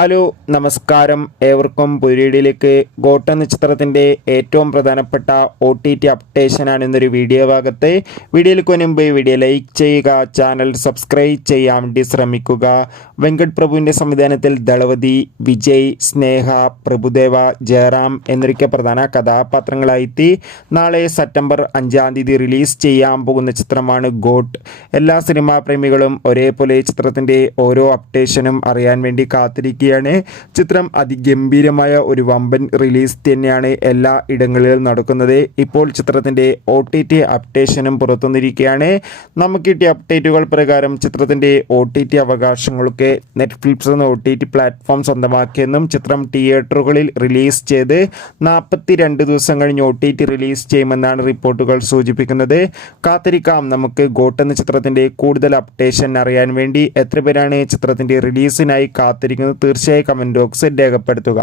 Hello നമസ്കാരം, ഏവർക്കും പുതിയയിലേക്ക് got എന്ന ചിത്രത്തിൻ്റെ ഏറ്റവും പ്രധാനപ്പെട്ട OTT അപ്ഡേഷനാണ് ഇന്നൊരു വീഡിയോ ഭാഗത്ത്. വീഡിയോയിലേക്ക് മുൻപ് വീഡിയോ ലൈക്ക് ചെയ്യുക, ചാനൽ സബ്സ്ക്രൈബ് ചെയ്യാൻ വേണ്ടി ശ്രമിക്കുക. വെങ്കട് പ്രഭുവിൻ്റെ സംവിധാനത്തിൽ ദളപതി, വിജയ്, സ്നേഹ, പ്രഭുദേവ, ജയറാം എന്നൊക്കെ പ്രധാന കഥാപാത്രങ്ങളായി നാളെ സെപ്റ്റംബർ 5-ാം തീയതി റിലീസ് ചെയ്യാൻ പോകുന്ന ചിത്രമാണ് ഗോട്ട്. എല്ലാ സിനിമാ പ്രേമികളും ഒരേപോലെ ചിത്രത്തിൻ്റെ ഓരോ അപ്ഡേഷനും അറിയാൻ വേണ്ടി കാത്തിരിക്കുക. ചിത്രം അതിഗംഭീരമായ ഒരു വമ്പൻ റിലീസ് തന്നെയാണ് എല്ലാ ഇടങ്ങളിലും നടക്കുന്നത്. ഇപ്പോൾ ചിത്രത്തിൻ്റെ OTT അപ്ഡേഷനും പുറത്തുവന്നിരിക്കുകയാണ്. നമുക്ക് കിട്ടിയ അപ്ഡേറ്റുകൾ പ്രകാരം ചിത്രത്തിൻ്റെ OTT അവകാശങ്ങളൊക്കെ നെറ്റ്ഫ്ലിക്സ് എന്ന OTT പ്ലാറ്റ്ഫോം സ്വന്തമാക്കിയെന്നും ചിത്രം തിയേറ്ററുകളിൽ റിലീസ് ചെയ്ത് 42 ദിവസം കഴിഞ്ഞ് OTT റിലീസ് ചെയ്യുമെന്നാണ് റിപ്പോർട്ടുകൾ സൂചിപ്പിക്കുന്നത്. കാത്തിരിക്കാം നമുക്ക് ഗോട്ട് എന്ന ചിത്രത്തിൻ്റെ കൂടുതൽ അപ്ഡേഷൻ അറിയാൻ വേണ്ടി. എത്ര പേരാണ് ചിത്രത്തിൻ്റെ റിലീസിനായി കാത്തിരിക്കുന്നത്? തീർച്ചയായും കമൻറ്റ് ബോക്സിൽ രേഖപ്പെടുത്തുക.